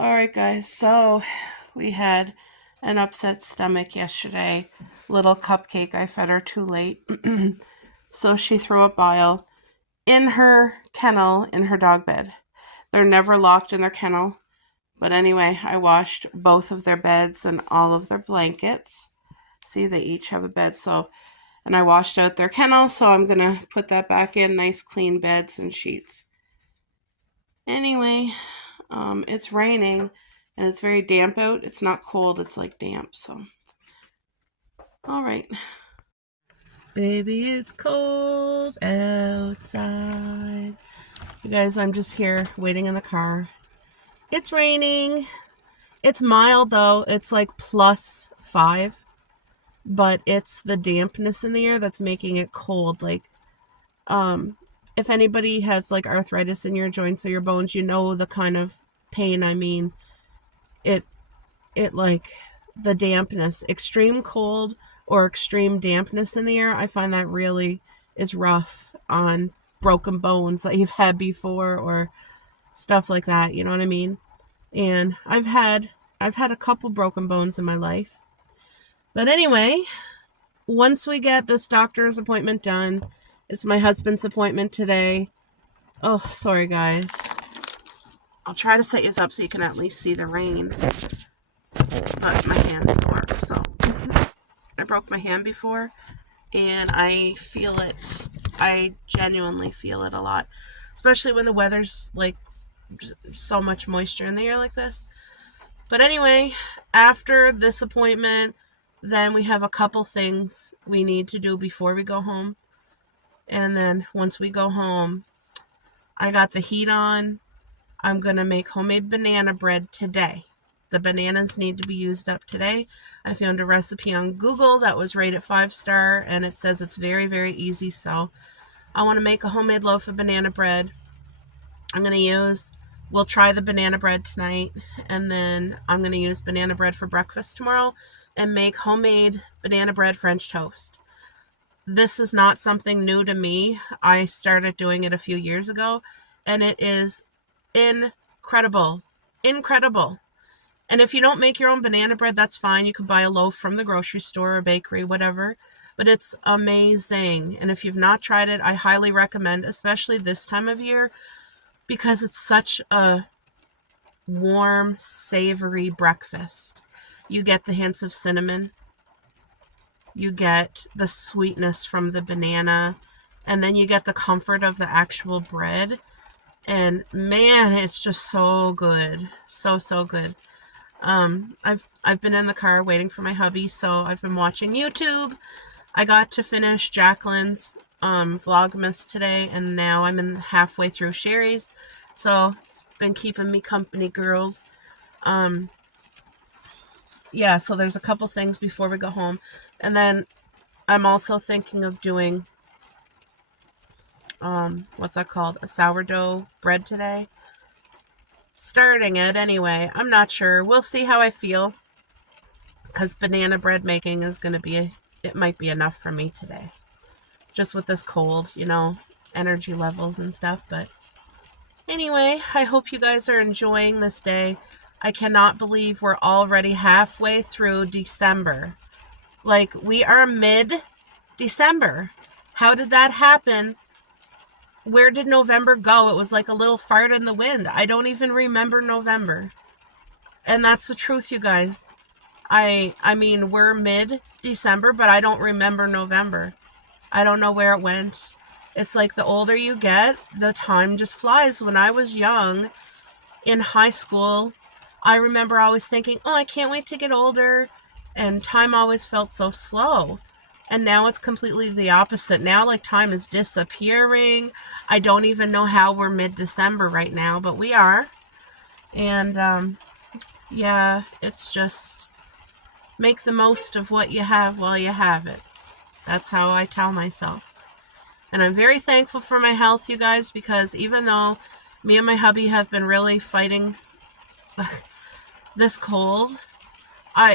Alright guys, so we had an upset stomach yesterday. Little cupcake, I fed her too late. So she threw up bile in her kennel in her dog bed. They're never locked in their kennel. But anyway, I washed both of their beds and all of their blankets. See, they each have a bed, and I washed out their kennel, so I'm going to put that back in, nice clean beds and sheets. Anyway, it's raining and it's very damp out. It's not cold, it's like damp, so. All right. Baby, it's cold outside. You guys, I'm just here waiting in the car. It's raining. It's mild though. It's like +5, but it's the dampness in the air that's making it cold. Like, if anybody has like arthritis in your joints or your bones, you know the kind of pain I mean. It like the dampness, extreme cold or extreme dampness in the air, I find that really is rough on broken bones that you've had before or stuff like that, you know what I mean? And I've had a couple broken bones in my life. But anyway, once we get this doctor's appointment done, it's my husband's appointment today. Oh, sorry guys. I'll try to set you up so you can at least see the rain. But my hand's sore, so. I broke my hand before, and I feel it. I genuinely feel it a lot. Especially when the weather's like so much moisture in the air like this. But anyway, after this appointment, then we have a couple things we need to do before we go home. And then once we go home, I got the heat on. I'm going to make homemade banana bread today. The bananas need to be used up today. I found a recipe on Google that was rated 5-star, and it says it's very, very easy. So I want to make a homemade loaf of banana bread. We'll try the banana bread tonight, and then I'm going to use banana bread for breakfast tomorrow and make homemade banana bread French toast. This is not something new to me. I started doing it a few years ago, and it is incredible. Incredible. And if you don't make your own banana bread, that's fine. You can buy a loaf from the grocery store or bakery, whatever. But it's amazing. And if you've not tried it, I highly recommend, especially this time of year, because it's such a warm, savory breakfast. You get the hints of cinnamon. You get the sweetness from the banana. And then you get the comfort of the actual bread. And man, it's just so good. So, so good. I've been in the car waiting for my hubby, so I've been watching YouTube. I got to finish Jacqueline's VLOGMAS today, and now I'm halfway through Sherry's, so it's been keeping me company, girls. Yeah, so there's a couple things before we go home, and then I'm also thinking of doing what's that called? A sourdough bread today. Starting it anyway. I'm not sure. We'll see how I feel, because banana bread making is going to be, it might be enough for me today. Just with this cold, you know, energy levels and stuff. But anyway, I hope you guys are enjoying this day. I cannot believe we're already halfway through December. Like, we are mid-December. How did that happen? Where did November go? It was like a little fart in the wind. I don't even remember November. And that's the truth, you guys. I mean, we're mid-December, but I don't remember November. I don't know where it went. It's like the older you get, the time just flies. When I was young, in high school, I remember always thinking, oh, I can't wait to get older. And time always felt so slow. And now it's completely the opposite. Now, like, time is disappearing. I don't even know how we're mid-December right now, but we are. And, yeah, it's just make the most of what you have while you have it. That's how I tell myself. And I'm very thankful for my health, you guys, because even though me and my hubby have been really fighting this cold,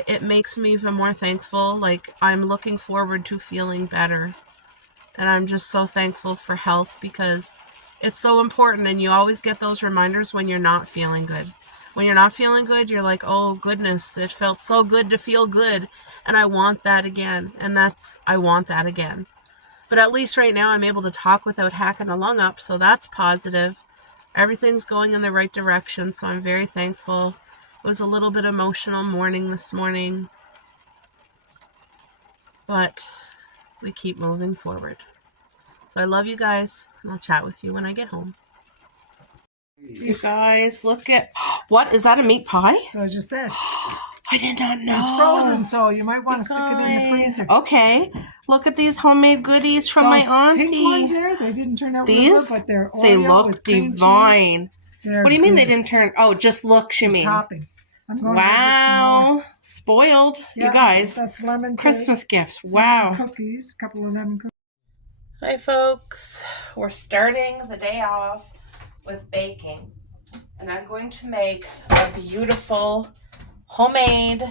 it makes me even more thankful. Like, I'm looking forward to feeling better. And I'm just so thankful for health, because it's so important, and you always get those reminders when you're not feeling good. When you're not feeling good, you're like, oh goodness, it felt so good to feel good. And I want that again. And I want that again. But at least right now I'm able to talk without hacking a lung up. So that's positive. Everything's going in the right direction. So I'm very thankful. It was a little bit emotional morning this morning. But we keep moving forward. So I love you guys. And I'll chat with you when I get home. You guys, look at... What? Is that a meat pie? So I just said. I did not know. It's frozen, so you might want to stick it in the freezer. Okay. Look at these homemade goodies from my auntie. Pink ones there, they didn't turn out these, really good, but they're Oreo they look with cream divine. What do you mean they didn't turn? Oh, just look, you mean. Topping. Wow. Spoiled. Yeah, you guys. That's lemon Christmas gifts. Wow. Cookies. A couple of lemon cookies. Hi, folks. We're starting the day off with baking. And I'm going to make a beautiful homemade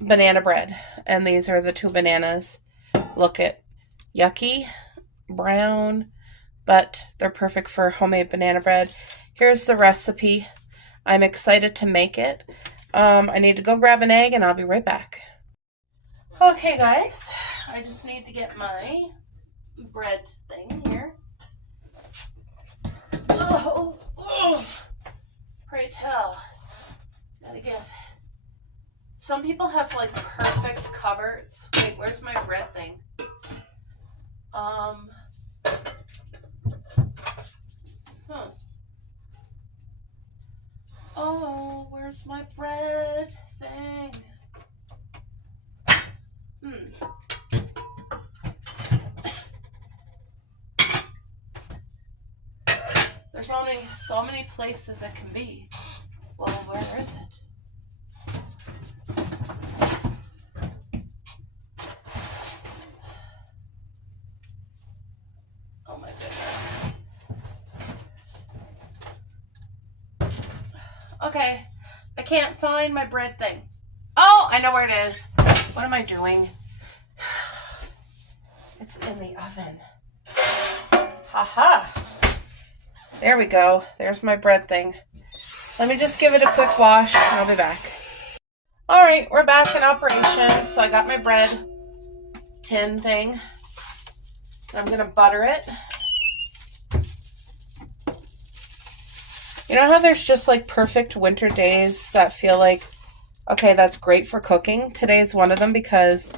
banana bread. And these are the 2 bananas. Look at yucky, brown, but they're perfect for homemade banana bread. Here's the recipe. I'm excited to make it. I need to go grab an egg and I'll be right back. Okay, guys. I just need to get my bread thing here. Oh. Pray tell. Gotta get. Some people have like perfect cupboards. Wait, where's my bread thing? Oh, where's my bread thing? There's only so many places it can be. Well, where is it? Oh my goodness. Okay, I can't find my bread thing. Oh, I know where it is. What am I doing? It's in the oven. Haha. There we go. There's my bread thing. Let me just give it a quick wash and I'll be back. All right, we're back in operation. So I got my bread tin thing. I'm going to butter it. You know how there's just like perfect winter days that feel like, okay, that's great for cooking? Today's one of them because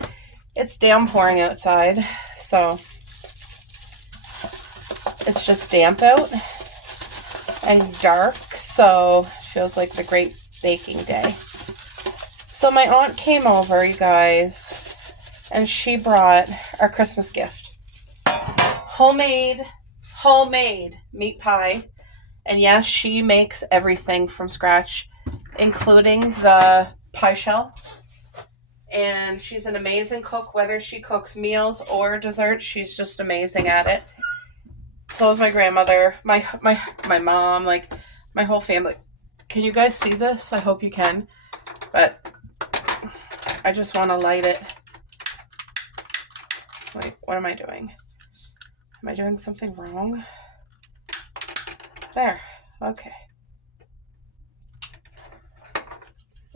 it's downpouring outside. So it's just damp out and dark. So it feels like the great baking day. So my aunt came over, you guys, and she brought our Christmas gift. Homemade meat pie. And yes, she makes everything from scratch, including the pie shell. And she's an amazing cook, whether she cooks meals or desserts. She's just amazing at it. So is my grandmother, my mom, like my whole family. Can you guys see this? I hope you can. But I just want to light it. Wait, what am I doing? Am I doing something wrong? There. Okay.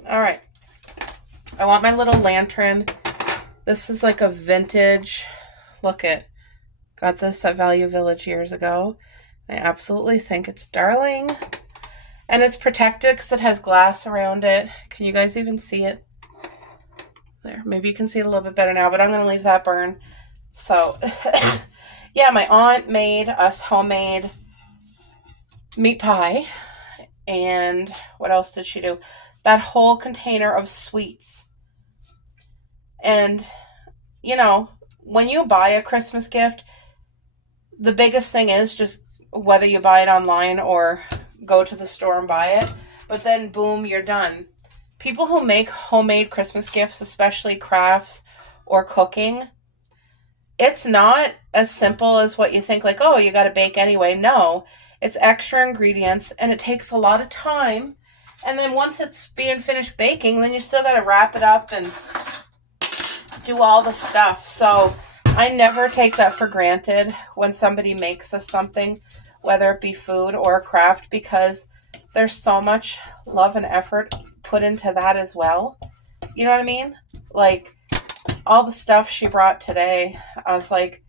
All right. I want my little lantern. This is like a vintage. Look it. Got this at Value Village years ago. I absolutely think it's darling. And it's protected because it has glass around it. Can you guys even see it? There. Maybe you can see it a little bit better now, but I'm going to leave that burn. So, yeah, my aunt made us homemade meat pie. And what else did she do? That whole container of sweets. And, you know, when you buy a Christmas gift, the biggest thing is just whether you buy it online or go to the store and buy it. But then, boom, you're done. People who make homemade Christmas gifts, especially crafts or cooking, it's not as simple as what you think, like, oh, you got to bake anyway. No, it's extra ingredients, and it takes a lot of time. And then once it's being finished baking, then you still got to wrap it up and do all the stuff. So I never take that for granted when somebody makes us something, whether it be food or a craft, because there's so much love and effort put into that as well. You know what I mean? Like, all the stuff she brought today, I was like,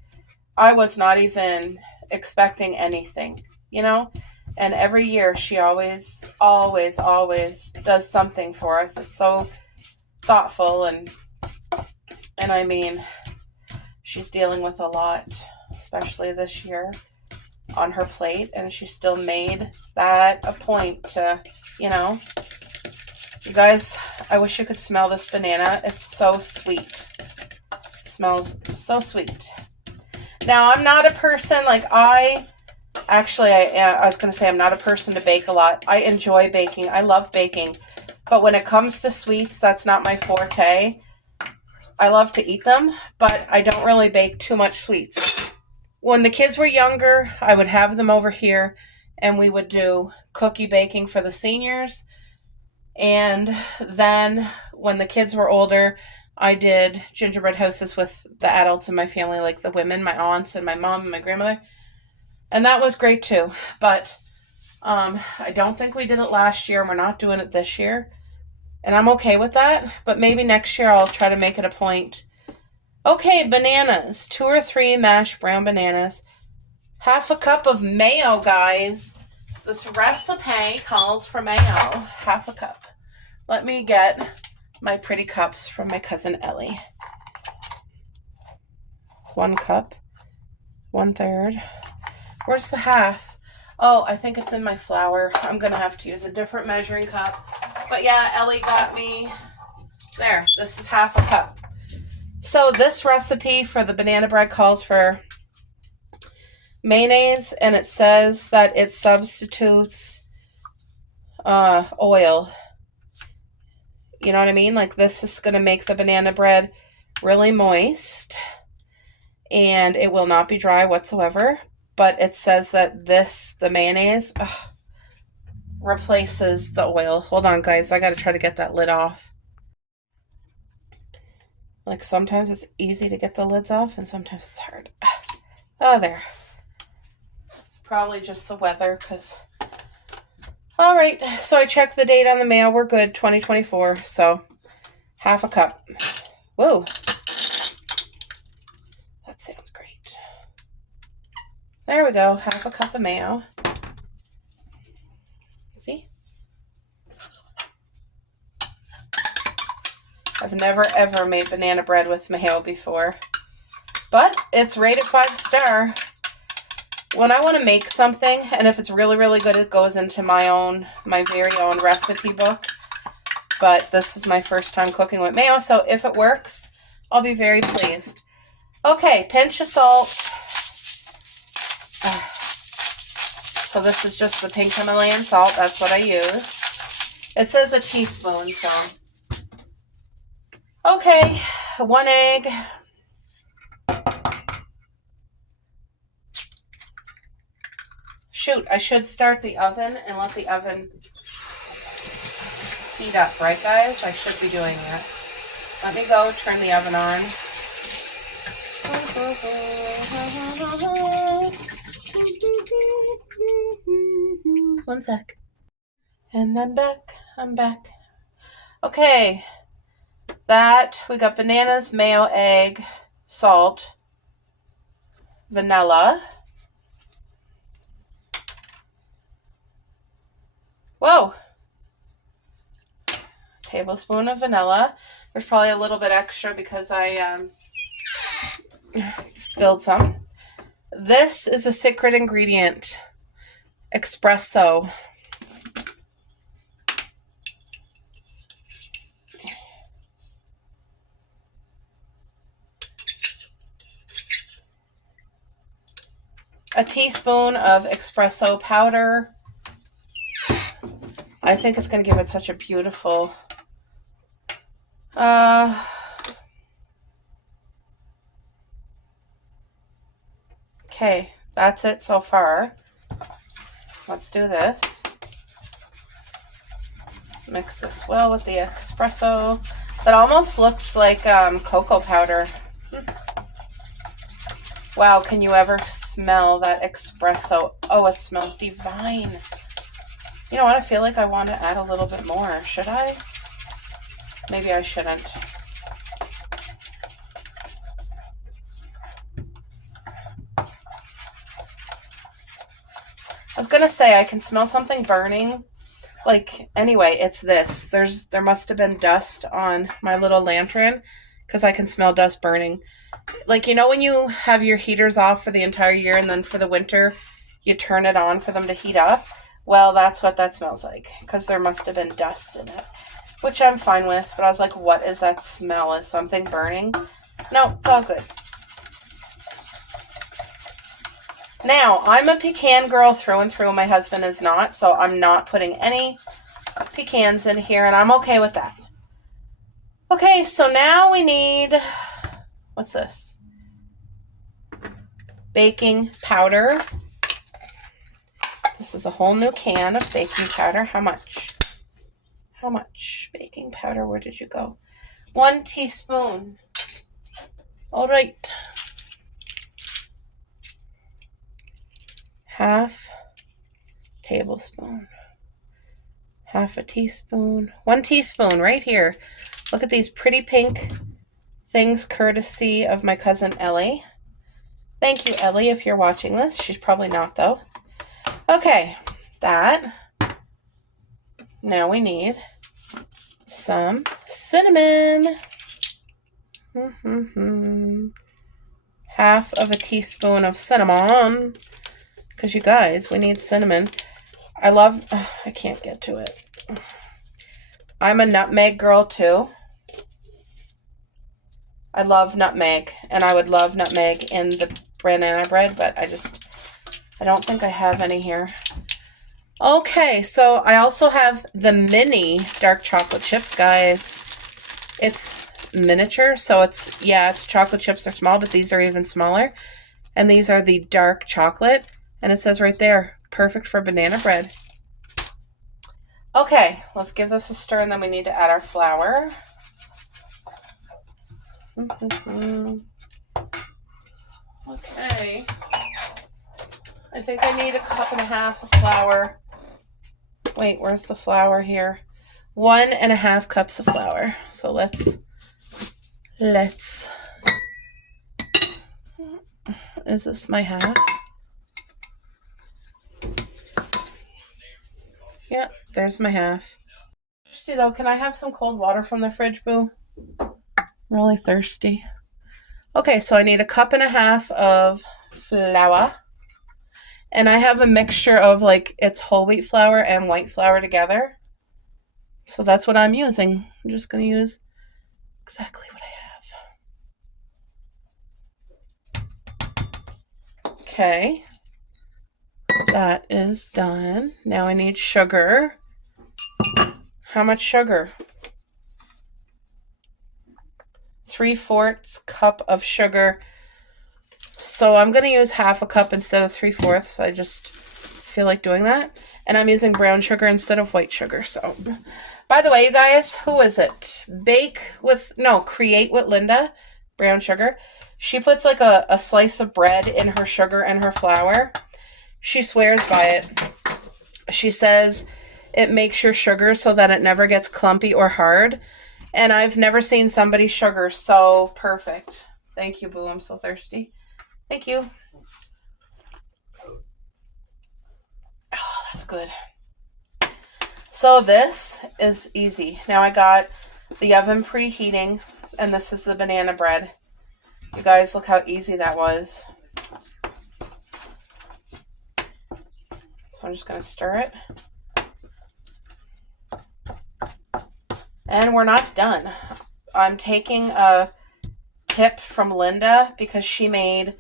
I was not even expecting anything, you know? And every year she always does something for us. It's so thoughtful, and I mean, she's dealing with a lot, especially this year, on her plate, and she still made that a point to, you know. You guys, I wish you could smell this banana. It's so sweet. It smells so sweet. Now, I'm not a person, like, I was going to say I'm not a person to bake a lot. I enjoy baking. I love baking. But when it comes to sweets, that's not my forte. I love to eat them, but I don't really bake too much sweets. When the kids were younger, I would have them over here, and we would do cookie baking for the seniors. And then when the kids were older, I did gingerbread houses with the adults in my family, like the women, my aunts and my mom and my grandmother. And that was great too. But I don't think we did it last year. We're not doing it this year. And I'm okay with that. But maybe next year I'll try to make it a point. Okay, bananas. 2 or 3 mashed brown bananas. Half a cup of mayo, guys. This recipe calls for mayo. Half a cup. Let me get my pretty cups from my cousin Ellie. 1 cup. 1/3. Where's the half? Oh, I think it's in my flour. I'm going to have to use a different measuring cup. But yeah, Ellie got me. There, this is half a cup. So this recipe for the banana bread calls for mayonnaise, and it says that it substitutes oil. You know what I mean? Like, this is going to make the banana bread really moist, and it will not be dry whatsoever. But it says that the mayonnaise, replaces the oil. Hold on, guys. I got to try to get that lid off. Like, sometimes it's easy to get the lids off, and sometimes it's hard. Oh, there. It's probably just the weather, because... All right, so I checked the date on the mail. We're good, 2024, so half a cup. Whoa. That sounds great. There we go, half a cup of mayo. See? I've never, ever made banana bread with mayo before, but it's rated 5-star. When I want to make something, and if it's really, really good, it goes into my very own recipe book. But this is my first time cooking with mayo, so if it works, I'll be very pleased. Okay, pinch of salt. So this is just the pink Himalayan salt. That's what I use. It says a teaspoon, so. Okay, 1 egg. Shoot, I should start the oven and let the oven heat up, right, guys? I should be doing that. Let me go turn the oven on. One sec. And I'm back. Okay. We got bananas, mayo, egg, salt, vanilla. Whoa. Tablespoon of vanilla. There's probably a little bit extra because I spilled some. This is a secret ingredient. Espresso. A teaspoon of espresso powder. I think it's going to give it such a beautiful... Okay, that's it so far. Let's do this. Mix this well with the espresso. That almost looked like cocoa powder. Wow, can you ever smell that espresso? Oh, it smells divine. You know what? I feel like I want to add a little bit more. Should I? Maybe I shouldn't. I was going to say I can smell something burning. Like, anyway, it's this. There must have been dust on my little lantern because I can smell dust burning. Like, you know when you have your heaters off for the entire year and then for the winter you turn it on for them to heat up? Well, that's what that smells like because there must have been dust in it, which I'm fine with. But I was like, what is that smell? Is something burning? No, it's all good. Now, I'm a pecan girl through and through. My husband is not, so I'm not putting any pecans in here, and I'm okay with that. Okay, so now we need, what's this? Baking powder. This is a whole new can of baking powder. How much? How much baking powder? Where did you go? 1 teaspoon. All right. Half tablespoon. Half a teaspoon. 1 teaspoon right here. Look at these pretty pink things courtesy of my cousin Ellie. Thank you, Ellie, if you're watching this. She's probably not, though. Okay, that. Now we need some cinnamon. Half of a teaspoon of cinnamon. Because you guys, we need cinnamon. I can't get to it. I'm a nutmeg girl too. I love nutmeg, and I would love nutmeg in the banana bread, but I don't think I have any here. Okay, so I also have the mini dark chocolate chips, guys. It's miniature, so it's chocolate chips. They're small, but these are even smaller. And these are the dark chocolate, and it says right there, perfect for banana bread. Okay, let's give this a stir, and then we need to add our flour. Okay. I think I need 1.5 cups of flour. Wait, where's the flour here? 1.5 cups of flour. So let's. Is this my half? Yeah, there's my half. Thirsty though, can I have some cold water from the fridge, boo? I'm really thirsty. Okay, so I need 1.5 cups of flour. And I have a mixture of it's whole wheat flour and white flour together. So that's what I'm using. I'm just going to use exactly what I have. Okay. That is done. Now I need sugar. How much sugar? 3/4 cup of sugar. So I'm going to use 1/2 cup instead of 3/4. I just feel like doing that. And I'm using brown sugar instead of white sugar. So, by the way, you guys, who is it? Create with Linda, brown sugar. She puts a slice of bread in her sugar and her flour. She swears by it. She says it makes your sugar so that it never gets clumpy or hard. And I've never seen somebody's sugar so perfect. Thank you, boo. I'm so thirsty. Thank you. Oh, that's good. So this is easy. Now I got the oven preheating, and this is the banana bread. You guys, look how easy that was. So I'm just going to stir it. And we're not done. I'm taking a tip from Linda because she made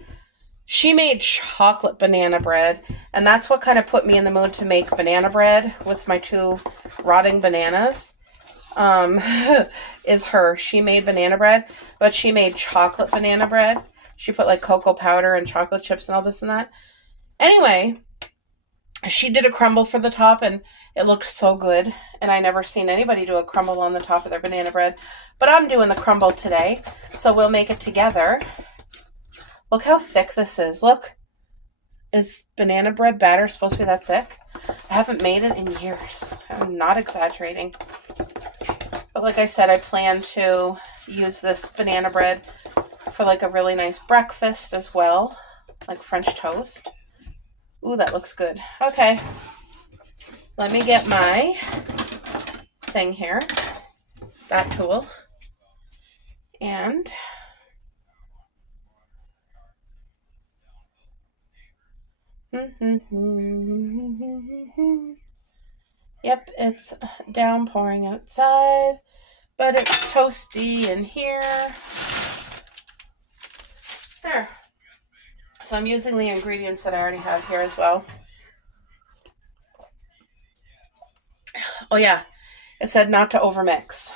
chocolate banana bread, and that's what kind of put me in the mood to make banana bread with my 2 rotting bananas. Is her. She made banana bread, but she made chocolate banana bread. She put cocoa powder and chocolate chips and all this and that. Anyway, she did a crumble for the top, and it looked so good. And I never seen anybody do a crumble on the top of their banana bread. But I'm doing the crumble today, so we'll make it together. Look how thick this is. Look. Is banana bread batter supposed to be that thick? I haven't made it in years. I'm not exaggerating. But like I said, I plan to use this banana bread for like a really nice breakfast as well, like French toast. Ooh, that looks good. Okay, let me get my thing here, that tool, and yep, it's downpouring outside, but it's toasty in here. There. So I'm using the ingredients that I already have here as well. Oh yeah, it said not to overmix.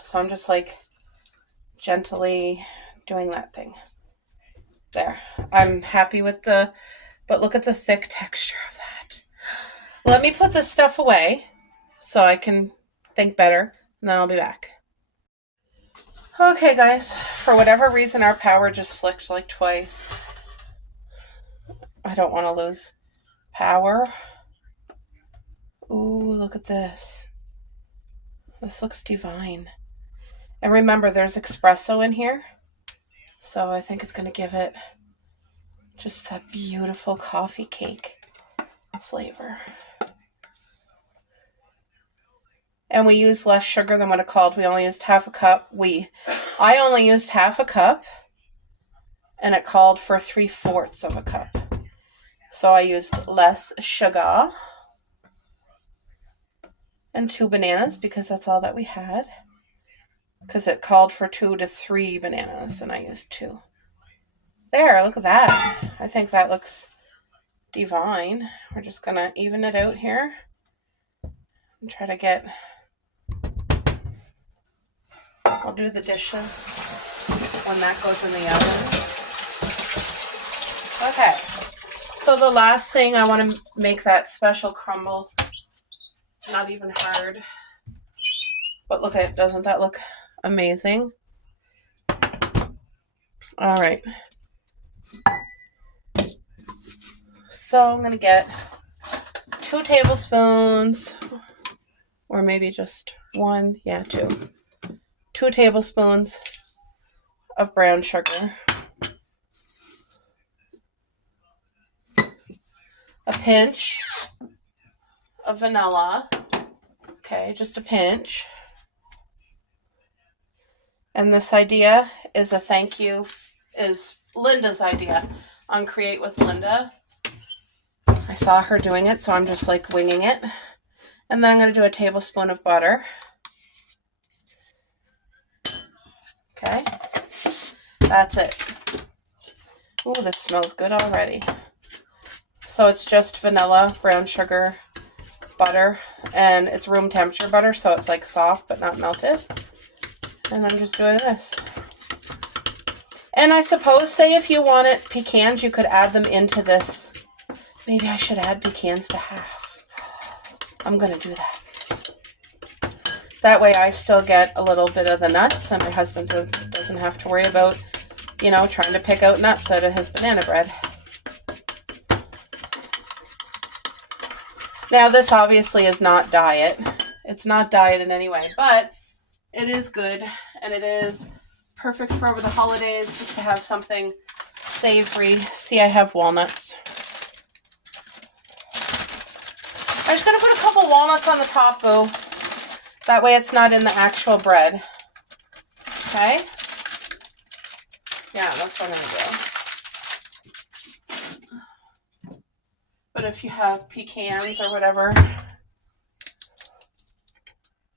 So I'm just like gently doing that thing. There. I'm happy with but look at the thick texture of that. Let me put this stuff away so I can think better, and then I'll be back. Okay, guys, for whatever reason, our power just flicked like twice. I don't want to lose power. Ooh, look at this. This looks divine. And remember, there's espresso in here. So I think it's going to give it just that beautiful coffee cake flavor. And we used less sugar than what it called. We only used half a cup. I only used half a cup, and it called for 3/4 of a cup. So I used less sugar and 2 bananas because that's all that we had. Because it called for 2 to 3 bananas, and I used 2. There, look at that. I think that looks divine. We're just going to even it out here and try to get... I'll do the dishes when that goes in the oven. Okay, so the last thing, I want to make that special crumble. It's not even hard. But look at it, doesn't that look amazing? All right. So I'm going to get 2 tablespoons, or maybe just 1, yeah, 2. 2 tablespoons of brown sugar. A pinch of vanilla. Okay, just a pinch. And this idea is is Linda's idea on Create with Linda. I saw her doing it, so I'm just like winging it. And then I'm going to do a tablespoon of butter. Okay, that's it. Ooh, this smells good already. So it's just vanilla, brown sugar, butter, and it's room temperature butter, so it's like soft but not melted. And I'm just doing this. And I suppose, say if you wanted pecans, you could add them into this. Maybe I should add pecans to half. I'm going to do that. That way I still get a little bit of the nuts, and my husband doesn't have to worry about, trying to pick out nuts out of his banana bread. Now, this obviously is not diet. It's not diet in any way, but it is good, and it is perfect for over the holidays, just to have something savory. See, I have walnuts. I'm just going to put a couple walnuts on the top, boo. That way it's not in the actual bread. Okay? Yeah, that's what I'm going to do. But if you have pecans or whatever,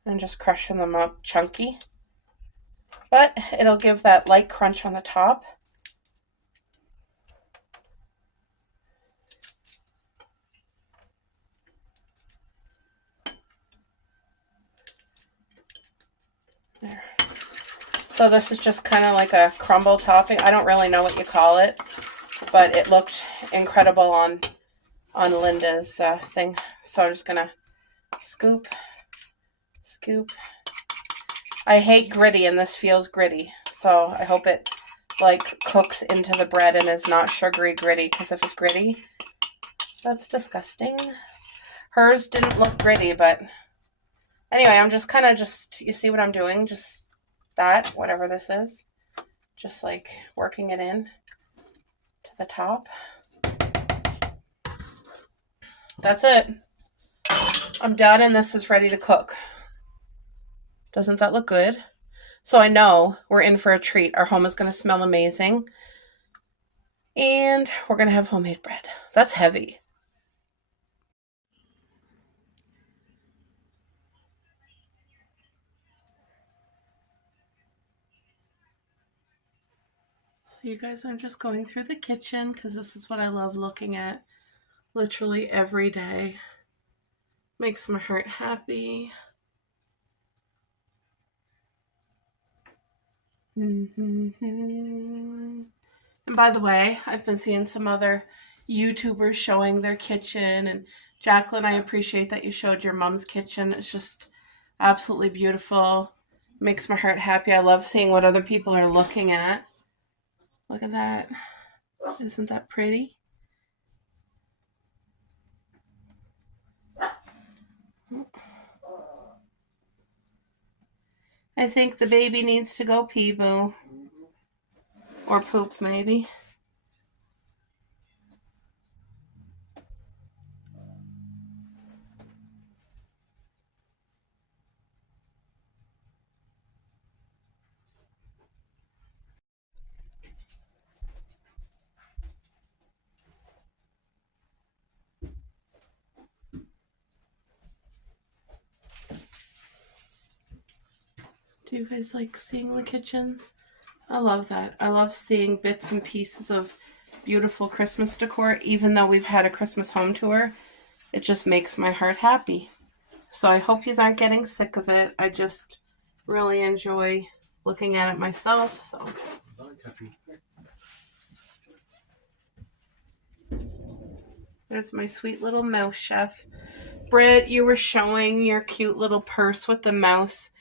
I'm just crushing them up chunky. But it'll give that light crunch on the top. There. So this is just kind of like a crumble topping. I don't really know what you call it, but it looked incredible on Linda's thing. So I'm just gonna scoop. I hate gritty, and this feels gritty, so I hope it like cooks into the bread and is not sugary gritty, because if it's gritty, That's disgusting. Hers didn't look gritty, but anyway, I'm just kind of you see what I'm doing? Just that, whatever this is. Just like working it in to the top. That's it. I'm done and this is ready to cook. Doesn't that look good? So I know we're in for a treat. Our home is going to smell amazing. And we're going to have homemade bread. That's heavy. So you guys, I'm just going through the kitchen because this is what I love looking at literally every day. Makes my heart happy. And by the way, I've been seeing some other YouTubers showing their kitchen, and Jacqueline, I appreciate that you showed your mom's kitchen. It's just absolutely beautiful. Makes my heart happy. I love seeing what other people are looking at. Look at that. Isn't that pretty? I think the baby needs to go pee, boo. Or poop, maybe. Do you guys like seeing the kitchens? I love that. I love seeing bits and pieces of beautiful Christmas decor. Even though we've had a Christmas home tour, it just makes my heart happy. So I hope you aren't getting sick of it. I just really enjoy looking at it myself. So there's my sweet little mouse chef. Britt, you were showing your cute little purse with the mouse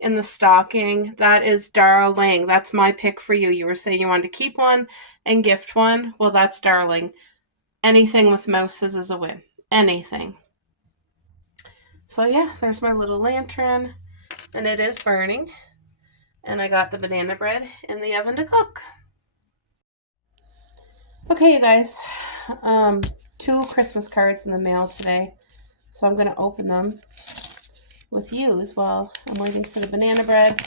in the stocking. That is darling. That's my pick for you. You were saying you wanted to keep one and gift one. Well, that's darling. Anything with mouses is a win. Anything. So yeah, there's my little lantern, and it is burning. And I got the banana bread in the oven to cook. Okay, you guys. 2 Christmas cards in the mail today. So I'm going to open them with you as well. I'm waiting for the banana bread.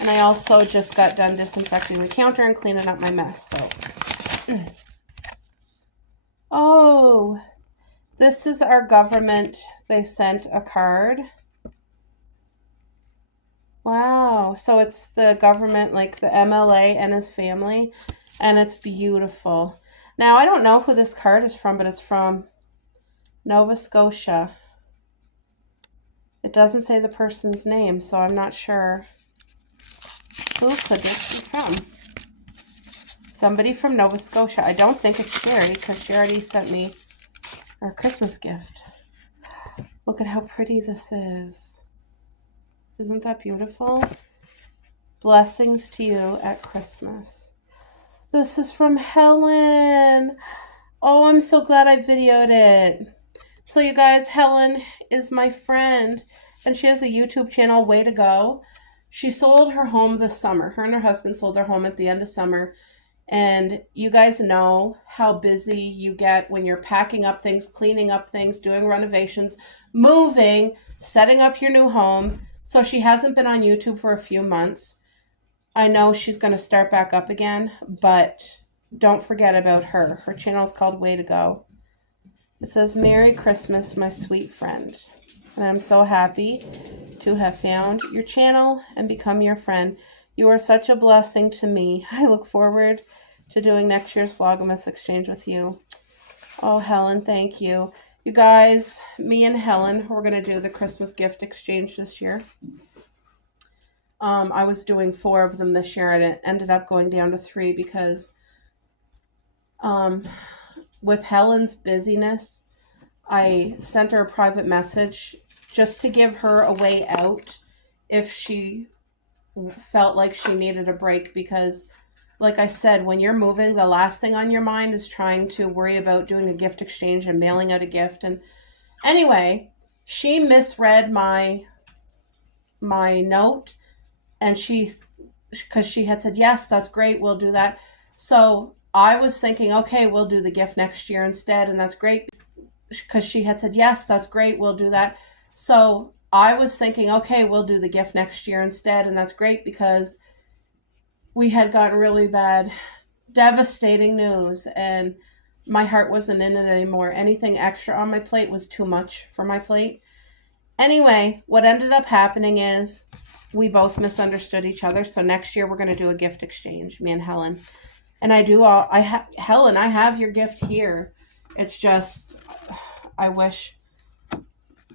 And I also just got done disinfecting the counter and cleaning up my mess. So, oh, this is our government. They sent a card. Wow. So it's the government, like the MLA and his family. And it's beautiful. Now, I don't know who this card is from, but it's from Nova Scotia. It doesn't say the person's name, so I'm not sure. Who could this be from? Somebody from Nova Scotia. I don't think it's Sherry because she already sent me our Christmas gift. Look at how pretty this is. Isn't that beautiful? Blessings to you at Christmas. This is from Helen. Oh, I'm so glad I videoed it. So you guys, Helen is my friend, and she has a YouTube channel, Way to Go. She sold her home this summer. Her and her husband sold their home at the end of summer. And you guys know how busy you get when you're packing up things, cleaning up things, doing renovations, moving, setting up your new home. So she hasn't been on YouTube for a few months. I know she's going to start back up again, but don't forget about her. Her channel is called Way to Go. It says, Merry Christmas, my sweet friend. And I'm so happy to have found your channel and become your friend. You are such a blessing to me. I look forward to doing next year's VLOGMAS exchange with you. Oh, Helen, thank you. You guys, me and Helen, we're going to do the Christmas gift exchange this year. I was doing 4 of them this year, and it ended up going down to 3 because with Helen's busyness, I sent her a private message just to give her a way out if she felt like she needed a break, because like I said, when you're moving, the last thing on your mind is trying to worry about doing a gift exchange and mailing out a gift. And anyway, she misread my note, and because she had said, yes, that's great, we'll do that. So I was thinking, okay, we'll do the gift next year instead, and that's great, because she had said, yes, that's great, we'll do that. So I was thinking, okay, we'll do the gift next year instead, and that's great, because we had gotten really bad, devastating news, and my heart wasn't in it anymore. Anything extra on my plate was too much for my plate. Anyway, what ended up happening is we both misunderstood each other. So next year we're going to do a gift exchange, me and Helen. And Helen, I have your gift here. It's just, I wish,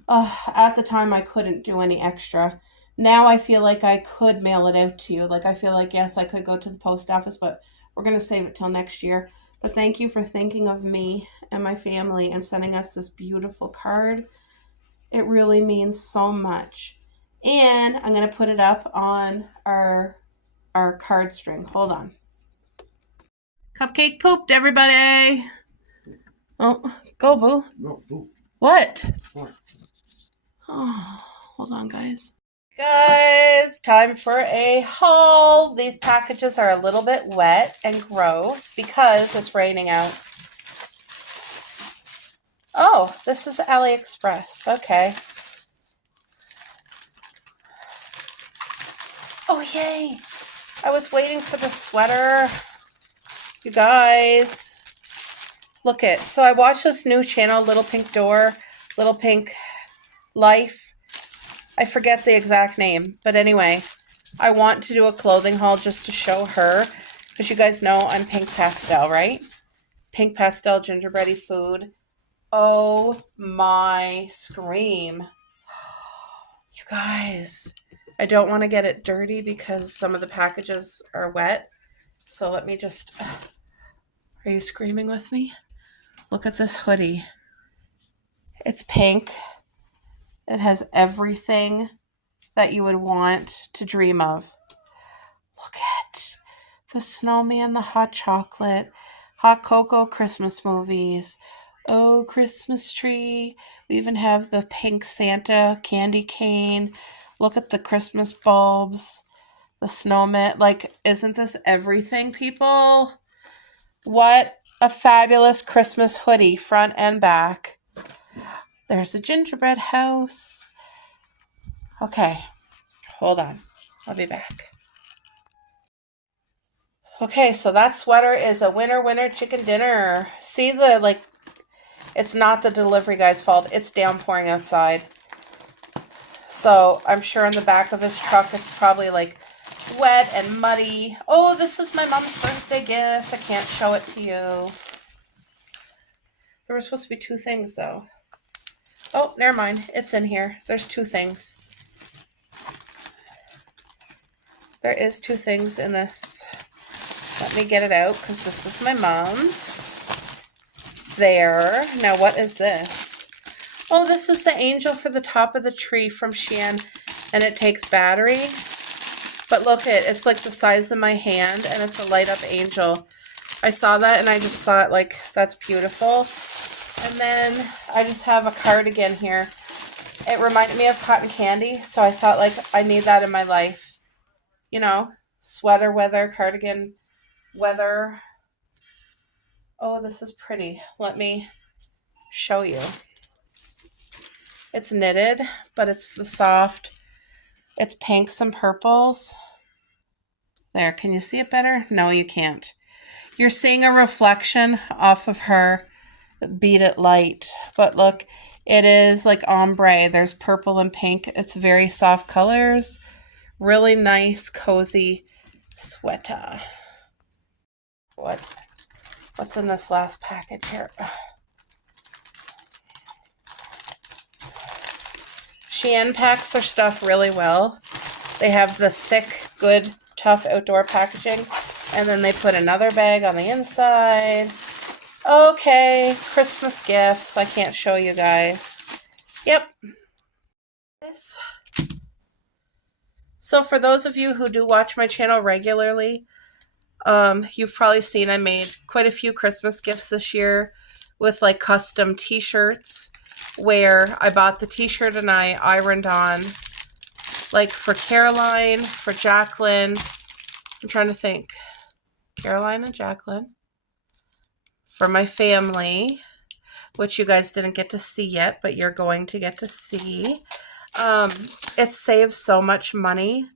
at the time I couldn't do any extra. Now I feel like I could mail it out to you. Like, I feel like, yes, I could go to the post office, but we're going to save it till next year. But thank you for thinking of me and my family and sending us this beautiful card. It really means so much. And I'm going to put it up on our card string. Hold on. Cupcake pooped, everybody. Oh, go, boo. No, boo. What? What? Oh, hold on, guys. Guys, time for a haul. These packages are a little bit wet and gross because it's raining out. Oh, this is AliExpress. Okay. Oh, yay. I was waiting for the sweater. You guys. Look it. So I watched this new channel, Little Pink Door, Little Pink Life. I forget the exact name. But anyway, I want to do a clothing haul just to show her. Because you guys know I'm pink pastel, right? Pink pastel gingerbready food. Oh my scream. You guys, I don't want to get it dirty because some of the packages are wet. So let me just, are you screaming with me? Look at this hoodie. It's pink. It has everything that you would want to dream of. Look at the snowman, the hot chocolate, hot cocoa Christmas movies. Oh, Christmas tree. We even have the pink Santa candy cane. Look at the Christmas bulbs, the snowman. Like, isn't this everything, people? What a fabulous Christmas hoodie, front and back. There's a gingerbread house. Okay, hold on. I'll be back. Okay, so that sweater is a winner chicken dinner. See the, like, it's not the delivery guy's fault. It's downpouring outside. So I'm sure in the back of his truck it's probably like wet and muddy. Oh, this is my mom's birthday gift. I can't show it to you. There were supposed to be two things though. Oh, never mind. It's in here. There's two things. There is two things in this. Let me get it out because this is my mom's. There. Now what is this? Oh, this is the angel for the top of the tree from Shein, and it takes battery. But look, it's like the size of my hand, and it's a light up angel. I saw that and I just thought, like, that's beautiful. And then I just have a cardigan here. It reminded me of cotton candy, so I thought, like, I need that in my life. You know, sweater weather, cardigan weather. Oh, this is pretty. Let me show you. It's knitted, but it's the soft. It's pinks and purples. There, can you see it better? No, you can't. You're seeing a reflection off of her Beat It light. But look, it is like ombre. There's purple and pink. It's very soft colors. Really nice, cozy sweater. What's in this last package here? Shein packs their stuff really well. They have the thick, good, tough outdoor packaging, and then they put another bag on the inside. Okay, Christmas gifts. I can't show you guys. Yep. So for those of you who do watch my channel regularly, You've probably seen I made quite a few Christmas gifts this year with like custom t-shirts where I bought the t-shirt and I ironed on like for Caroline, for Jacqueline. I'm trying to think. Caroline and Jacqueline. For my family, which you guys didn't get to see yet, but you're going to get to see. It saves so much money.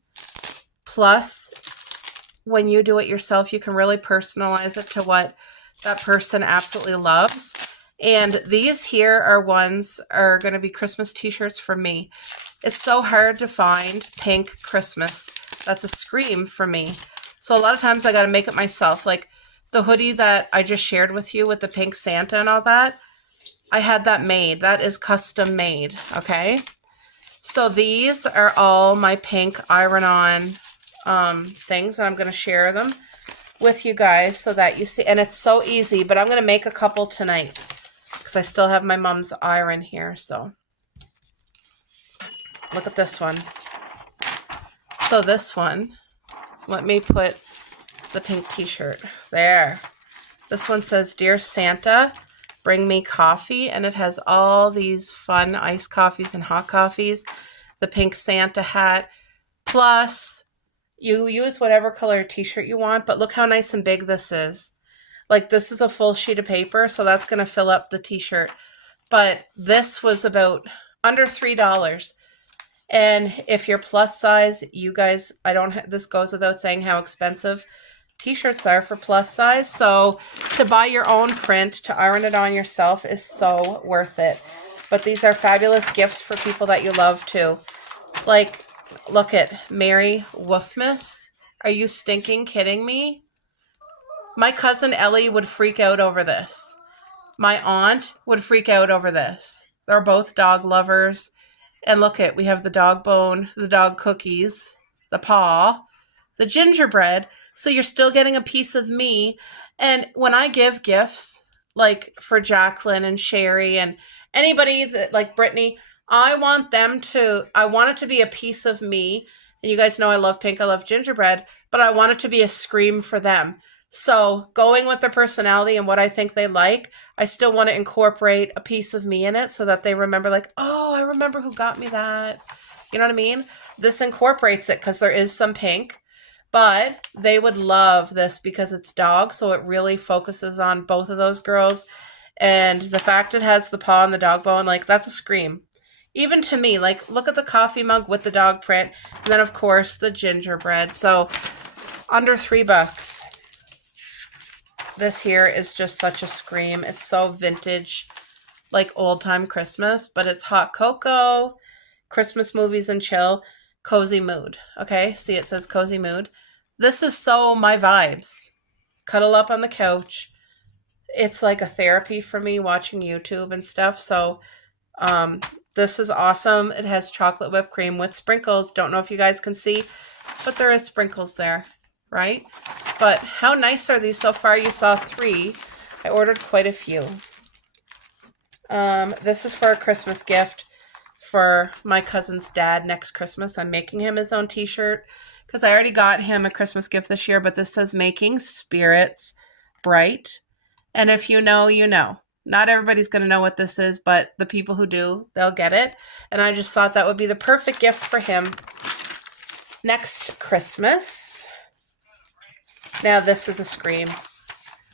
Plus, when you do it yourself, you can really personalize it to what that person absolutely loves. And these here are going to be Christmas t-shirts for me. It's so hard to find pink Christmas. That's a scream for me. So a lot of times I got to make it myself. Like the hoodie that I just shared with you with the pink Santa and all that, I had that made. That is custom made, okay? So these are all my pink iron-on things, and I'm going to share them with you guys so that you see. And it's so easy, but I'm going to make a couple tonight because I still have my mom's iron here. So look at this one. So this one, let me put the pink t-shirt there. This one says, "Dear Santa, bring me coffee," and it has all these fun iced coffees and hot coffees. The pink Santa hat. Plus, you use whatever color t-shirt you want, but look how nice and big this is. Like this is a full sheet of paper, so that's going to fill up the t-shirt. But this was about under $3. And if you're plus size, you guys, this goes without saying how expensive t-shirts are for plus size. So to buy your own print, to iron it on yourself is so worth it. But these are fabulous gifts for people that you love too. Like, look at Mary VLOGMAS. Are you stinking kidding me? My cousin Ellie would freak out over this. My aunt would freak out over this. They're both dog lovers. And look at, we have the dog bone, the dog cookies, the paw, the gingerbread. So you're still getting a piece of me. And when I give gifts, like for Jacqueline and Sherry and anybody that like Brittany, I want it to be a piece of me. And you guys know I love pink, I love gingerbread, but I want it to be a scream for them. So going with their personality and what I think they like, I still want to incorporate a piece of me in it so that they remember like, oh, I remember who got me that. You know what I mean? This incorporates it because there is some pink, but they would love this because it's dog. So it really focuses on both of those girls. And the fact it has the paw and the dog bone, like that's a scream. Even to me, like look at the coffee mug with the dog print. And then of course the gingerbread. So under $3. This here is just such a scream. It's so vintage, like old time Christmas, but it's hot cocoa, Christmas movies and chill, cozy mood. Okay, see it says cozy mood. This is so my vibes. Cuddle up on the couch. It's like a therapy for me watching YouTube and stuff. So this is awesome. It has chocolate whipped cream with sprinkles. Don't know if you guys can see, but there is sprinkles there, right? But how nice are these so far? You saw 3. I ordered quite a few. This is for a Christmas gift for my cousin's dad next Christmas. I'm making him his own t-shirt because I already got him a Christmas gift this year, but this says "Making Spirits Bright." And if you know, you know. Not everybody's going to know what this is, but the people who do, they'll get it. And I just thought that would be the perfect gift for him next Christmas. Now this is a scream.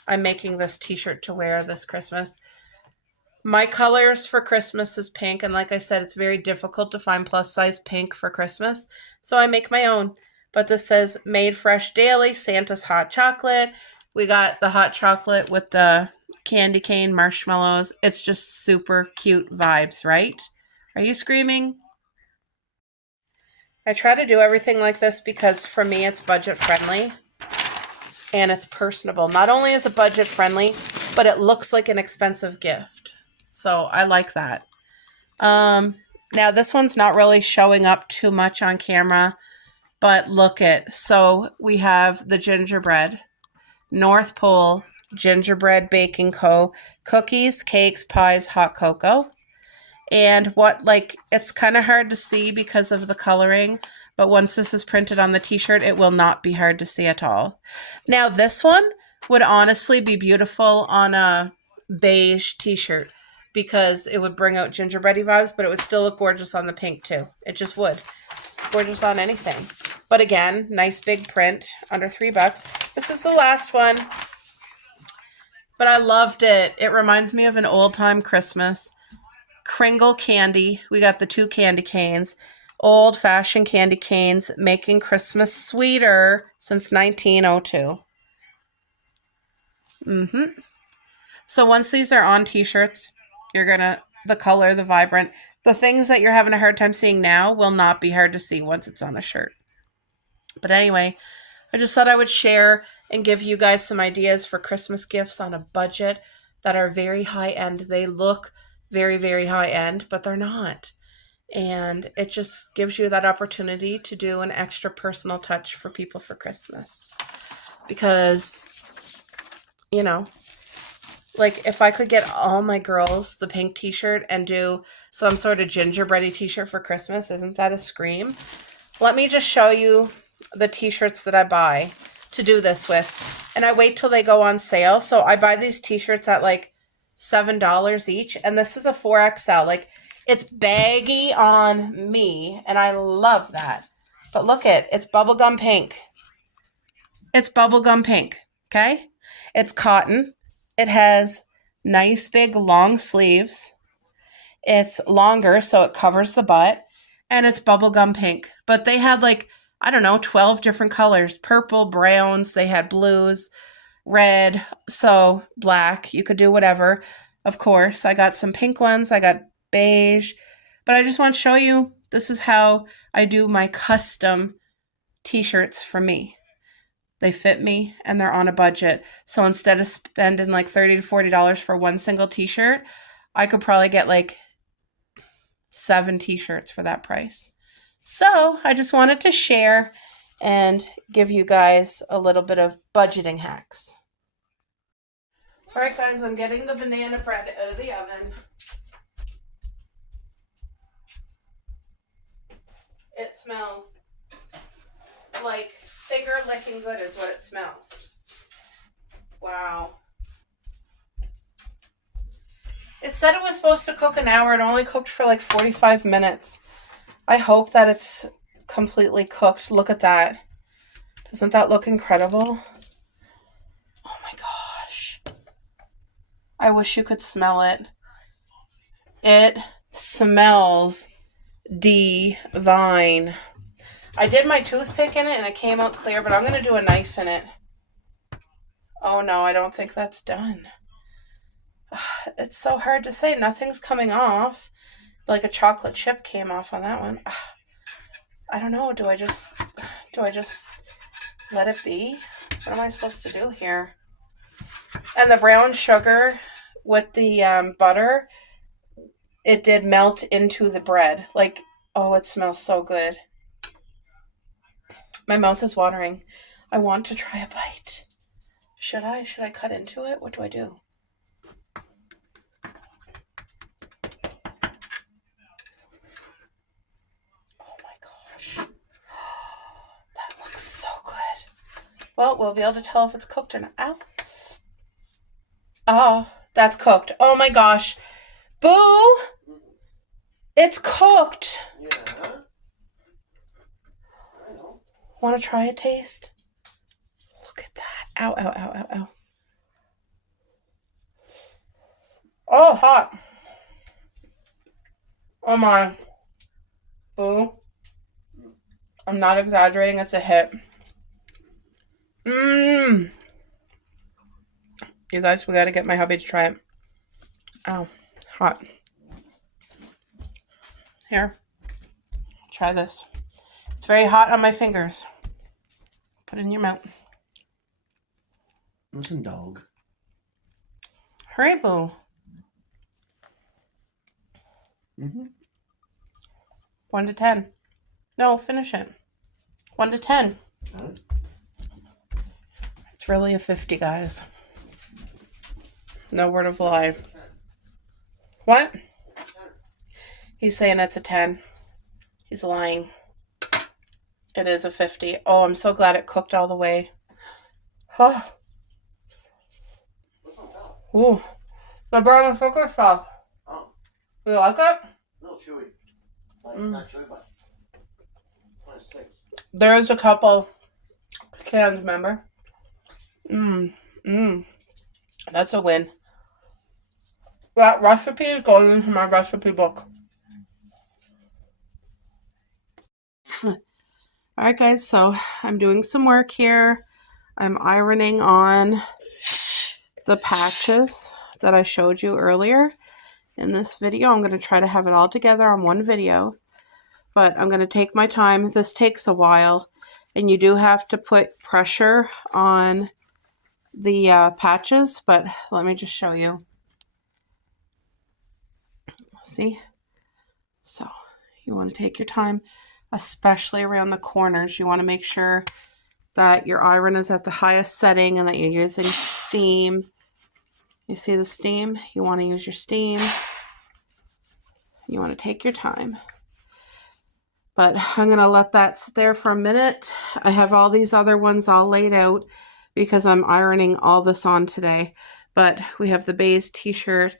I'm making this t-shirt to wear this Christmas. My colors for Christmas is pink, and like I said, it's very difficult to find plus size pink for Christmas, so I make my own. But this says "Made Fresh Daily, Santa's Hot Chocolate." We got the hot chocolate with the candy cane marshmallows. It's just super cute vibes, right? Are you screaming? I try to do everything like this because for me it's budget friendly. And it's personable. Not only is it budget friendly, but it looks like an expensive gift. So I like that. Now this one's not really showing up too much on camera, but look it. So we have the gingerbread. North Pole Gingerbread Baking Co. Cookies, cakes, pies, hot cocoa. And it's kind of hard to see because of the coloring, but once this is printed on the t-shirt, it will not be hard to see at all. Now this one would honestly be beautiful on a beige t-shirt because it would bring out gingerbready vibes, but it would still look gorgeous on the pink too. It just would. It's gorgeous on anything. But again, nice big print, under $3. This is the last one. But I loved it. It reminds me of an old-time Christmas. Kringle candy. We got the 2 candy canes. Old-fashioned candy canes making Christmas sweeter since 1902. So once these are on t-shirts, you're gonna, the color, the vibrant, the things that you're having a hard time seeing now will not be hard to see once it's on a shirt. But anyway, I just thought I would share and give you guys some ideas for Christmas gifts on a budget that are very high end. They look very, very high end, but they're not. And it just gives you that opportunity to do an extra personal touch for people for Christmas. Because, you know, like if I could get all my girls the pink t-shirt and do some sort of gingerbready t-shirt for Christmas, isn't that a scream? Let me just show you the t-shirts that I buy to do this with. And I wait till they go on sale. So I buy these t-shirts at like $7 each. And this is a 4XL. Like, it's baggy on me. And I love that. But look it's bubblegum pink. It's bubblegum pink. Okay? It's cotton. It has nice big long sleeves. It's longer, so it covers the butt. And it's bubblegum pink. But they had like, I don't know, 12 different colors. Purple, browns, they had blues, red, so black. You could do whatever. Of course, I got some pink ones. I got beige. But I just want to show you, this is how I do my custom t-shirts for me. They fit me and they're on a budget. So instead of spending like $30 to $40 for one single t-shirt, I could probably get like 7 t-shirts for that price. So I just wanted to share and give you guys a little bit of budgeting hacks. All right, guys, I'm getting the banana bread out of the oven. It smells like finger licking good is what it smells. Wow. It said it was supposed to cook an hour. It only cooked for like 45 minutes. I hope that it's completely cooked. Look at that. Doesn't that look incredible? Oh my gosh. I wish you could smell it. It smells divine. I did my toothpick in it and it came out clear, but I'm going to do a knife in it. Oh no, I don't think that's done. It's so hard to say. Nothing's coming off. Like a chocolate chip came off on that one. I don't know. Do I just let it be? What am I supposed to do here? And the brown sugar with the butter, it did melt into the bread. Like, oh, it smells so good. My mouth is watering. I want to try a bite. Should I? Should I cut into it? What do I do? Well, we'll be able to tell if it's cooked or not. Ow. Oh, that's cooked. Oh my gosh. Boo! It's cooked. Yeah. I know. Want to try a taste? Look at that. Ow, ow, ow, ow, ow. Oh, hot. Oh my. Boo. I'm not exaggerating. It's a hit. Mmm. You guys, we gotta get my hubby to try it. Oh, hot. Here. Try this. It's very hot on my fingers. Put it in your mouth. Listen, dog. Hurry, boo. 1 to 10. No, finish it. 1 to 10. It's really a 50, guys. No word of lie. What? He's saying it's a 10. He's lying. It is a 50. Oh, I'm so glad it cooked all the way. Oh. Ooh. The brown and sugar stuff. Oh, You like it? a little chewy. Like, not chewy, but kind of sticks. There's a couple cans, remember? That's a win. That recipe is going into my recipe book. Alright guys, so I'm doing some work here. I'm ironing on the patches that I showed you earlier in this video. I'm going to try to have it all together on one video, but I'm going to take my time. This takes a while, and you do have to put pressure on the patches, but let me just show you. See? So you want to take your time, especially around the corners. You want to make sure that your iron is at the highest setting and that you're using steam. You see the steam? You want to use your steam. You want to take your time. But I'm going to let that sit there for a minute. I have all these other ones all laid out because I'm ironing all this on today. But we have the beige t-shirt,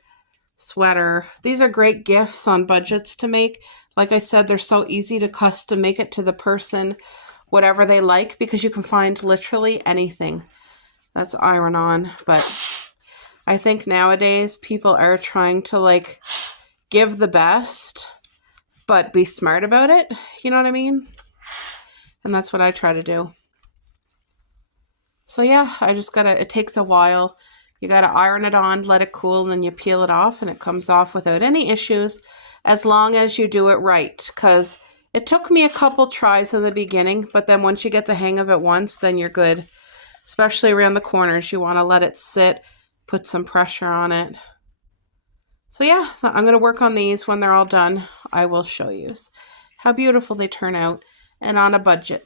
sweater. These are great gifts on budgets to make. Like I said, they're so easy to custom make it to the person, whatever they like, because you can find literally anything that's iron on. But I think nowadays people are trying to like give the best, but be smart about it. You know what I mean? And that's what I try to do. So yeah, I just gotta, it takes a while. You gotta iron it on, let it cool, and then you peel it off and it comes off without any issues as long as you do it right. Because it took me a couple tries in the beginning, but then once you get the hang of it once, then you're good. Especially around the corners, you wanna let it sit, put some pressure on it. So yeah, I'm going to work on these. When they're all done, I will show you how beautiful they turn out and on a budget.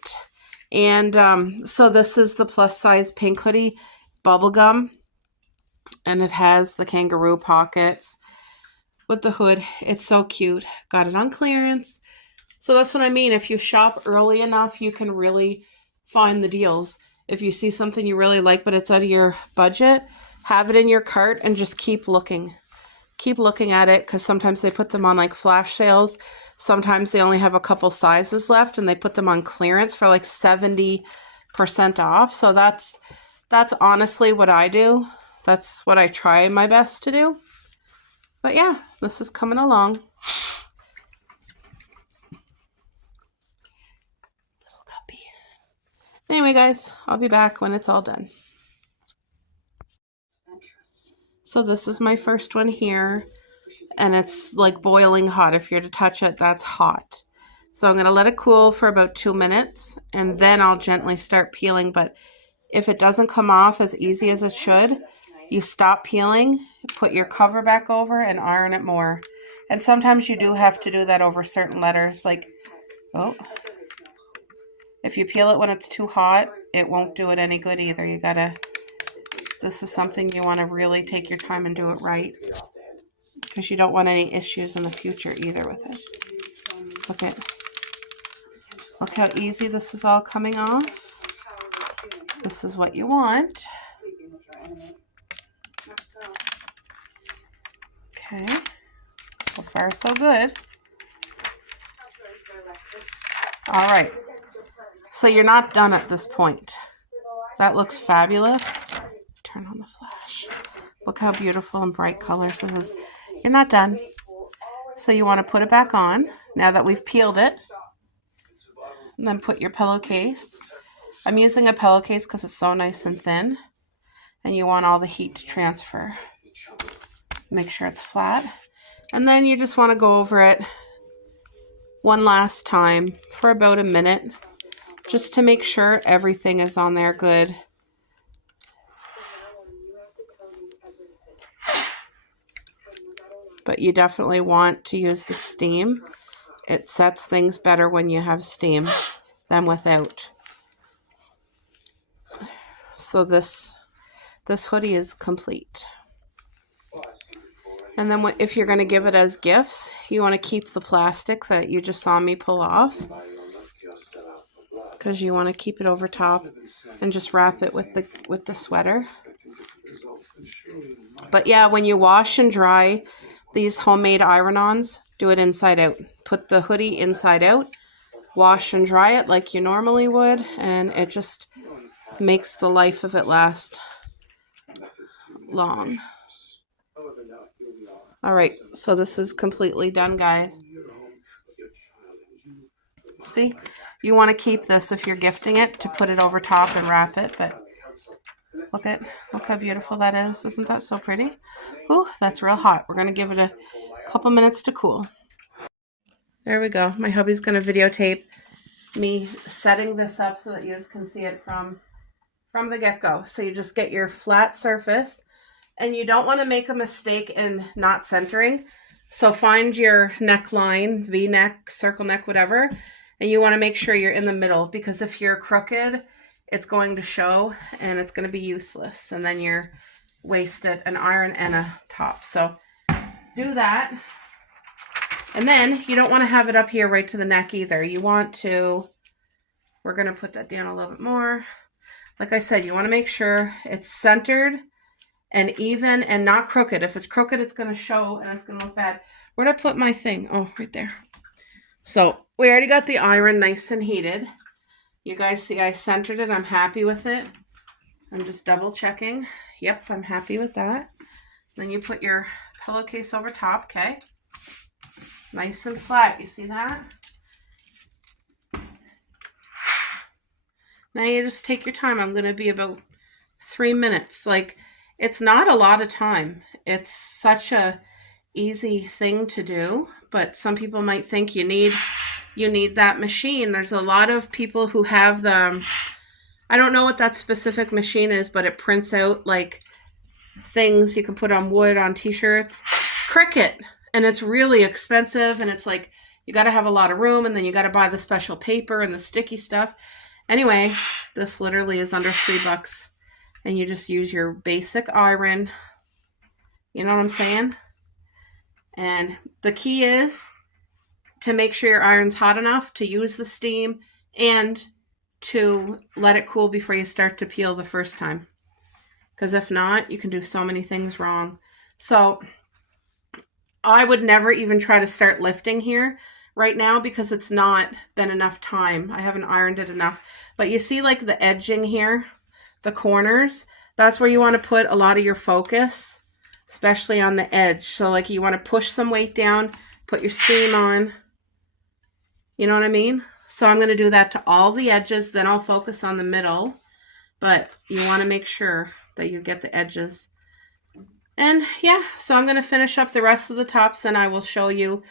And so this is the plus size pink hoodie bubblegum, and it has the kangaroo pockets with the hood. It's so cute. Got it on clearance. So that's what I mean. If you shop early enough, you can really find the deals. If you see something you really like, but it's out of your budget, have it in your cart and just keep looking. Keep looking at it, because sometimes they put them on like flash sales. Sometimes they only have a couple sizes left and they put them on clearance for like 70% off. So that's honestly what I do. That's what I try my best to do. But yeah, this is coming along. Little guppy. Anyway guys, I'll be back when it's all done. So this is my first one here, and it's like boiling hot. If you're to touch it, that's hot. So I'm going to let it cool for about 2 minutes, and then I'll gently start peeling. But if it doesn't come off as easy as it should, you stop peeling, put your cover back over, and iron it more. And sometimes you do have to do that over certain letters. Like, oh, if you peel it when it's too hot, it won't do it any good either. You gotta, this is something you want to really take your time and do it right, because you don't want any issues in the future either with it. Look how easy this is all coming off. This is what you want. Okay, so far so good. All right, so you're not done at this point. That looks fabulous. Turn on the flash. Look how beautiful and bright colors this is. You're not done. So you want to put it back on now that we've peeled it. And then put your pillowcase. I'm using a pillowcase because it's so nice and thin. And you want all the heat to transfer. Make sure it's flat. And then you just want to go over it one last time for about a minute, just to make sure everything is on there good. But you definitely want to use the steam. It sets things better when you have steam than without. So this hoodie is complete. And then if you're going to give it as gifts, you want to keep the plastic that you just saw me pull off, because you want to keep it over top and just wrap it with the sweater. But yeah, when you wash and dry these homemade iron-ons, do it inside out. Put the hoodie inside out, wash and dry it like you normally would, and it just makes the life of it last long. All right, so this is completely done, guys. See, you want to keep this if you're gifting it to put it over top and wrap it, but look how beautiful that is. Isn't that so pretty? Ooh, that's real hot. We're going to give it a couple minutes to cool. There we go. My hubby's going to videotape me setting this up so that you guys can see it from the get-go. So you just get your flat surface, and you don't want to make a mistake in not centering. So find your neckline, V-neck, circle neck, whatever, and you want to make sure you're in the middle, because if you're crooked, it's going to show and it's going to be useless, and then you're wasted an iron and a top. So do that. And then you don't want to have it up here right to the neck either. You want to, we're going to put that down a little bit more. Like I said, you want to make sure it's centered and even and not crooked. If it's crooked, it's going to show and it's going to look bad. Where'd I put my thing? Oh, right there. So we already got the iron nice and heated. You guys see I centered it. I'm happy with it. I'm just double checking. Yep, I'm happy with that. Then you put your pillowcase over top, okay? Nice and flat. You see that? Now you just take your time. I'm going to be about 3 minutes. Like, it's not a lot of time. It's such a easy thing to do, but some people might think you need that machine. There's a lot of people who have the, I don't know what that specific machine is, but it prints out like things you can put on wood, on t-shirts. Cricut. And it's really expensive, and it's like you got to have a lot of room, and then you got to buy the special paper and the sticky stuff. Anyway, this literally is under $3, and you just use your basic iron. You know what I'm saying? And the key is to make sure your iron's hot enough to use the steam and to let it cool before you start to peel the first time. Because if not, you can do so many things wrong. So I would never even try to start lifting here right now because it's not been enough time. I haven't ironed it enough. But you see like the edging here, the corners, that's where you want to put a lot of your focus, especially on the edge. So like you want to push some weight down, put your steam on. You know what I mean? So I'm going to do that to all the edges, then I'll focus on the middle. But you want to make sure that you get the edges. And yeah, so I'm going to finish up the rest of the tops, and I will show you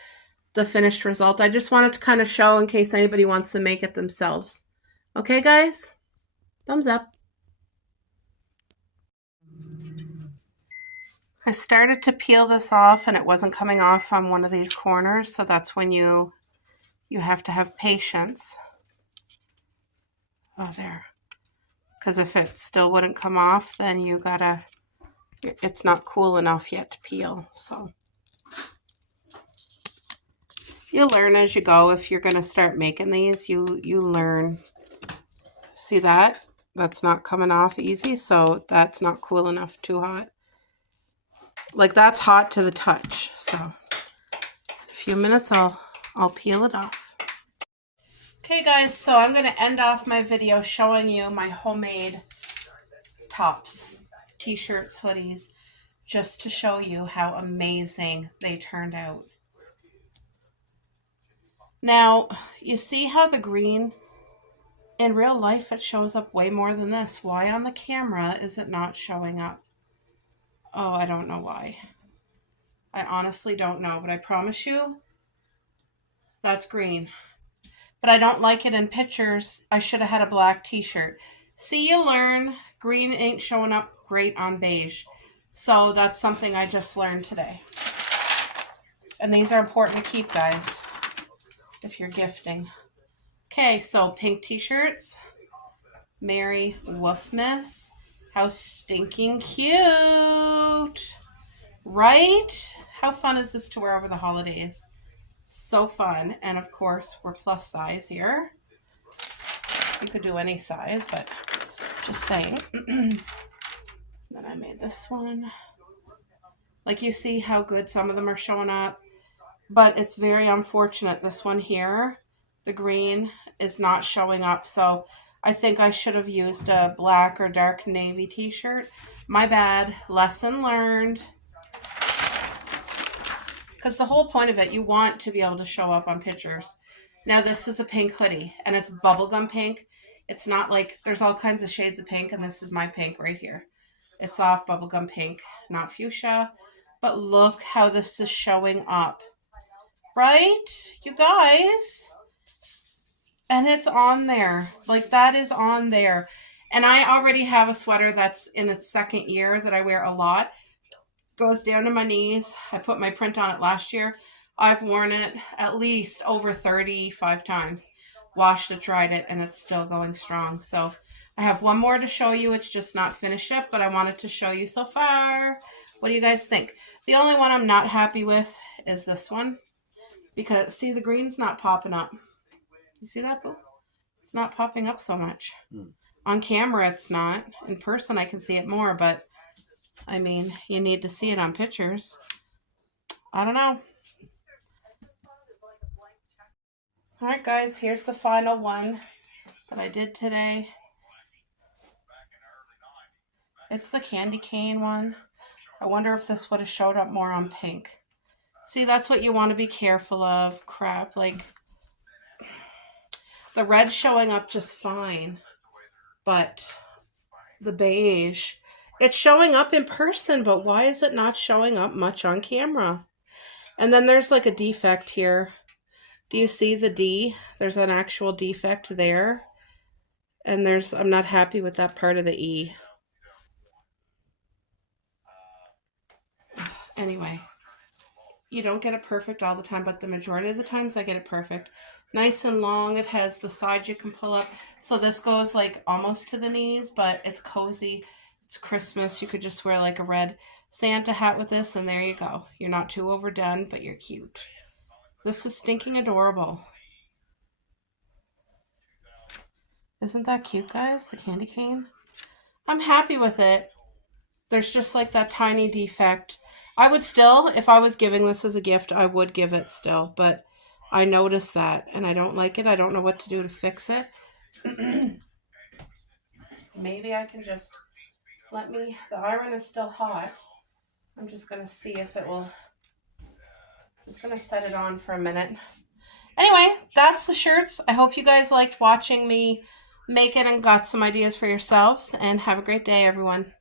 the finished result. I just wanted to kind of show in case anybody wants to make it themselves. Okay, guys? Thumbs up. I started to peel this off, and it wasn't coming off on one of these corners, so that's when you have to have patience. Oh, there. Because if it still wouldn't come off, then you gotta, it's not cool enough yet to peel. So you learn as you go. If you're gonna start making these, you learn. See that? That's not coming off easy, so that's not cool enough, too hot. Like that's hot to the touch. So in a few minutes I'll peel it off. Okay guys, so I'm going to end off my video showing you my homemade tops, t-shirts, hoodies, just to show you how amazing they turned out. Now, you see how the green, in real life it shows up way more than this. Why on the camera is it not showing up? Oh, I don't know why. I honestly don't know, but I promise you, that's green. But I don't like it in pictures. I should have had a black t-shirt. See, you learn. Green ain't showing up great on beige. So that's something I just learned today. And these are important to keep, guys, if you're gifting. Okay, so pink t-shirts. Merry Woofmas. How stinking cute. Right? how fun is this to wear over the holidays? So fun. And of course, we're plus size here. You could do any size, but just saying. Then I made this one. Like, you see how good some of them are showing up, but it's very unfortunate. This one here, the green, is not showing up. So I think I should have used a black or dark navy t-shirt. My bad. Lesson learned. Because the whole point of it, you want to be able to show up on pictures. Now, this is a pink hoodie, and it's bubblegum pink. It's not like, there's all kinds of shades of pink, and this is my pink right here. It's soft bubblegum pink, not fuchsia. But look how this is showing up. Right? You guys? And it's on there. Like, that is on there. And I already have a sweater that's in its second year that I wear a lot. Goes down to my knees. I put my print on it last year. I've worn it at least over 35 times. Washed it, dried it, and it's still going strong. So I have one more to show you. It's just not finished yet, but I wanted to show you so far. What do you guys think? The only one I'm not happy with is this one. Because, see, the green's not popping up. You see that, Boo? It's not popping up so much. On camera, it's not. In person, I can see it more, but I mean, you need to see it on pictures. I don't know. All right, guys, here's the final one that I did today. It's the candy cane one. I wonder if this would have showed up more on pink. See, that's what you want to be careful of. Crap, like, the red's showing up just fine, but the beige, it's showing up in person, but why is it not showing up much on camera? And then there's like a defect here. Do you see the D? There's an actual defect there. And I'm not happy with that part of the E. Anyway, you don't get it perfect all the time, but the majority of the times I get it perfect. Nice and long. It has the sides you can pull up. So this goes like almost to the knees, but it's cozy. It's Christmas. You could just wear like a red Santa hat with this, and there you go. You're not too overdone, but you're cute. This is stinking adorable. Isn't that cute, guys? The candy cane. I'm happy with it. There's just like that tiny defect. I would still, if I was giving this as a gift, I would give it still, but I noticed that and I don't like it. I don't know what to do to fix it. Maybe I can just the iron is still hot. I'm just going to see if it will, just going to set it on for a minute. Anyway, that's the shirts. I hope you guys liked watching me make it and got some ideas for yourselves, and have a great day, everyone.